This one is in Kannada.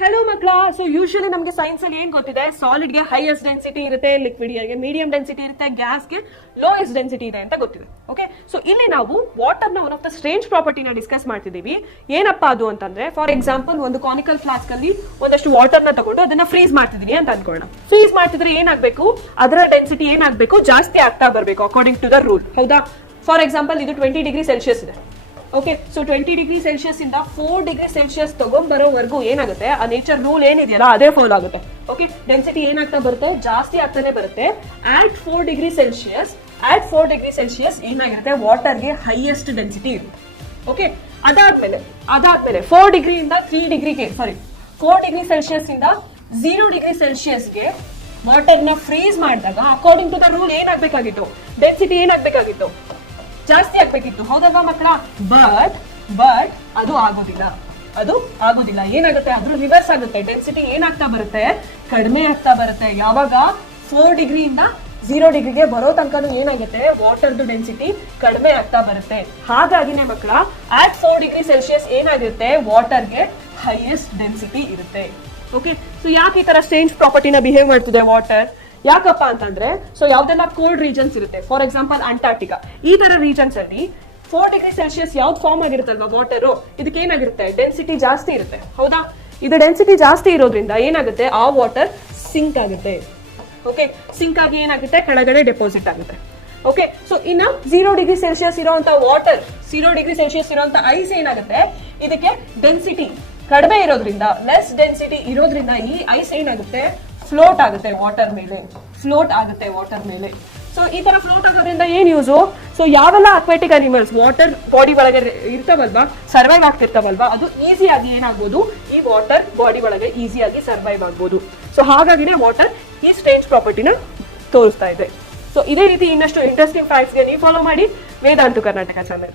ಹೆಲೋ ಮಕ್ಕಳ. ಸೊ ಯೂಶಲಿ ನಮಗೆ ಸೈನ್ಸ್ ಅಲ್ಲಿ ಏನ್ ಗೊತ್ತಿದೆ, ಸಾಲಿಡ್ ಗೆ ಹೈಯೆಸ್ಟ್ ಡೆನ್ಸಿಟಿ ಇರುತ್ತೆ, ಲಿಕ್ವಿಡ್ ಗೆ ಮೀಡಿಯಂ ಡೆನ್ಸಿಟಿ ಇರುತ್ತೆ, ಗ್ಯಾಸ್ ಗೆ ಲೋಯೆಸ್ಟ್ ಡೆನ್ಸಿಟಿ ಇದೆ ಅಂತ ಗೊತ್ತಿದೆ. ಓಕೆ, ಸೊ ಇಲ್ಲಿ ನಾವು ವಾಟರ್ ನ ಒನ್ ಆಫ್ ದ ಸ್ಟ್ರೇಂಜ್ ಪ್ರಾಪರ್ಟಿನ ಡಿಸ್ಕಸ್ ಮಾಡ್ತಿದೀವಿ. ಏನಪ್ಪಾ ಅದು ಅಂತಂದ್ರೆ, ಫಾರ್ ಎಕ್ಸಾಂಪಲ್ ಒಂದು ಕಾನಿಕಲ್ ಫ್ಲಾಸ್ಕ್ ಅಲ್ಲಿ ಒಂದಷ್ಟು ವಾಟರ್ ನ ತಗೊಂಡು ಅದನ್ನ ಫ್ರೀಸ್ ಮಾಡ್ತಿದೀನಿ ಅಂತ ಅನ್ಕೊಳ್ಳೋಣ. ಫ್ರೀಸ್ ಮಾಡ್ತಿದ್ರೆ ಏನಾಗಬೇಕು, ಅದರ ಡೆನ್ಸಿಟಿ ಏನಾಗಬೇಕು, ಜಾಸ್ತಿ ಆಗ್ತಾ ಬರಬೇಕು ಅಕಾರ್ಡಿಂಗ್ ಟು ದ ರೂಲ್. ಹೌದಾ? ಫಾರ್ ಎಕ್ಸಾಂಪಲ್ ಇದು 20 ಡಿಗ್ರಿ ಸೆಲ್ಸಿಯಸ್ ಇದೆ. ಓಕೆ, ಸೊ 20 ಡಿಗ್ರಿ ಸೆಲ್ಸಿಯಸ್ ಇಂದ 4 ಡಿಗ್ರಿ ಸೆಲ್ಸಿಯಸ್ ತಗೊಂಡ್ಬರೋವರೆಗೂ ಏನಾಗುತ್ತೆ, ಆ ನೇಚರ್ ರೂಲ್ ಏನಿದೆಯಲ್ಲ ಅದೇ ಫಾಲೋ ಆಗುತ್ತೆ. ಓಕೆ, ಡೆನ್ಸಿಟಿ ಏನಾಗ್ತಾ ಬರುತ್ತೆ, ಜಾಸ್ತಿ ಆಗ್ತಾನೆ ಬರುತ್ತೆ. ಆಟ್ 4 ಡಿಗ್ರಿ ಸೆಲ್ಸಿಯಸ್ ಏನಾಗಿರುತ್ತೆ, ವಾಟರ್ಗೆ ಹೈಯೆಸ್ಟ್ ಡೆನ್ಸಿಟಿ ಇರುತ್ತೆ. ಓಕೆ, ಅದಾದ್ಮೇಲೆ 4 ಡಿಗ್ರಿಯಿಂದ 3 ಡಿಗ್ರಿಗೆ 4 ಡಿಗ್ರಿ ಸೆಲ್ಸಿಯಸ್ ಇಂದ 0 ಡಿಗ್ರಿ ಸೆಲ್ಸಿಯಸ್ಗೆ ವಾಟರ್ ನ ಫ್ರೀಸ್ ಮಾಡಿದಾಗ ಅಕಾರ್ಡಿಂಗ್ ಟು ದ ರೂಲ್ ಏನಾಗಬೇಕಾಗಿತ್ತು, ಡೆನ್ಸಿಟಿ ಏನಾಗಬೇಕಾಗಿತ್ತು, ಜಾಸ್ತಿ ಆಗ್ಬೇಕಿತ್ತು. ಹೌದಲ್ವಾ ಮಕ್ಕಳ? ಬಟ್ ಅದು ಆಗೋದಿಲ್ಲ. ಏನಾಗುತ್ತೆ, ಅದ್ರ ರಿವರ್ಸ್ ಆಗುತ್ತೆ. ಡೆನ್ಸಿಟಿ ಏನಾಗ್ತಾ ಬರುತ್ತೆ, ಕಡಿಮೆ ಆಗ್ತಾ ಬರುತ್ತೆ. ಯಾವಾಗ 4 ಡಿಗ್ರಿಯಿಂದ 0 ಡಿಗ್ರಿಗೆ ಬರೋ ತನಕ ಏನಾಗುತ್ತೆ, ವಾಟರ್ದು ಡೆನ್ಸಿಟಿ ಕಡಿಮೆ ಆಗ್ತಾ ಬರುತ್ತೆ. ಹಾಗಾಗಿನೇ ಮಕ್ಕಳ ಆಟ್ 4 ಡಿಗ್ರಿ ಸೆಲ್ಸಿಯಸ್ ಏನಾಗಿರುತ್ತೆ, ವಾಟರ್ಗೆ ಹೈಯೆಸ್ಟ್ ಡೆನ್ಸಿಟಿ ಇರುತ್ತೆ. ಓಕೆ, ಸೊ ಯಾಕೆ ಈ ತರ ಸ್ಟ್ರೇಂಜ್ ಪ್ರಾಪರ್ಟಿನ ಬಿಹೇವ್ ಮಾಡ್ತಿದೆ ವಾಟರ್? ಯಾಕಪ್ಪ ಅಂತಂದ್ರೆ, ಸೊ ಯಾವ್ದೆಲ್ಲ ಕೋಲ್ಡ್ ರೀಜನ್ಸ್ ಇರುತ್ತೆ, ಫಾರ್ ಎಕ್ಸಾಂಪಲ್ ಅಂಟಾರ್ಟಿಕಾ, ಈ ತರ ರೀಜನ್ಸ್ ಅಲ್ಲಿ 4 ಡಿಗ್ರಿ ಸೆಲ್ಸಿಯಸ್ ಯಾವ್ದು ಫಾರ್ಮ್ ಆಗಿರುತ್ತಲ್ವಾ ವಾಟರ್, ಇದಕ್ಕೆ ಏನಾಗಿರುತ್ತೆ, ಡೆನ್ಸಿಟಿ ಜಾಸ್ತಿ ಇರುತ್ತೆ. ಹೌದಾ? ಇದು ಡೆನ್ಸಿಟಿ ಜಾಸ್ತಿ ಇರೋದ್ರಿಂದ ಏನಾಗುತ್ತೆ, ಆ ವಾಟರ್ ಸಿಂಕ್ ಆಗುತ್ತೆ. ಓಕೆ, ಸಿಂಕ್ ಆಗಿ ಏನಾಗುತ್ತೆ, ಕೆಳಗಡೆ ಡೆಪಾಸಿಟ್ ಆಗುತ್ತೆ. ಓಕೆ, ಸೊ ಇನ್ನ 0 ಡಿಗ್ರಿ ಸೆಲ್ಸಿಯಸ್ ಇರುವಂತ ವಾಟರ್, 0 ಡಿಗ್ರಿ ಸೆಲ್ಸಿಯಸ್ ಇರುವಂತ ಐಸ್ ಏನಾಗುತ್ತೆ, ಇದಕ್ಕೆ ಡೆನ್ಸಿಟಿ ಕಡಿಮೆ ಇರೋದ್ರಿಂದ, ಲೆಸ್ ಡೆನ್ಸಿಟಿ ಇರೋದ್ರಿಂದ ಈ ಐಸ್ ಏನಾಗುತ್ತೆ, ಫ್ಲೋಟ್ ಆಗುತ್ತೆ ವಾಟರ್ ಮೇಲೆ. ಸೊ ಈ ತರ ಫ್ಲೋಟ್ ಆಗೋದ್ರಿಂದ ಏನ್ ಯೂಸು, ಸೊ ಯಾವೆಲ್ಲ ಅಕ್ವಾಟಿಕ್ ಅನಿಮಲ್ಸ್ ವಾಟರ್ ಬಾಡಿ ಒಳಗೆ ಇರ್ತಾವಲ್ವಾ, ಸರ್ವೈವ್ ಆಗ್ತಿರ್ತಾವಲ್ವಾ, ಅದು ಈಸಿಯಾಗಿ ಏನಾಗ್ಬೋದು, ಈ ವಾಟರ್ ಬಾಡಿ ಒಳಗೆ ಈಸಿಯಾಗಿ ಸರ್ವೈವ್ ಆಗ್ಬೋದು. ಸೊ ಹಾಗಾಗಿನೇ ವಾಟರ್ ಈ ಸ್ಟ್ರೇಂಜ್ ಪ್ರಾಪರ್ಟಿನ ತೋರಿಸ್ತಾ ಇದೆ. ಸೊ ಇದೇ ರೀತಿ ಇನ್ನಷ್ಟು ಇಂಟ್ರೆಸ್ಟಿಂಗ್ ಫ್ಯಾಕ್ಟ್ಸ್ಗೆ ನೀವು ಫಾಲೋ ಮಾಡಿ ವೇದಾಂತು ಕರ್ನಾಟಕ ಚಾನೆಲ್.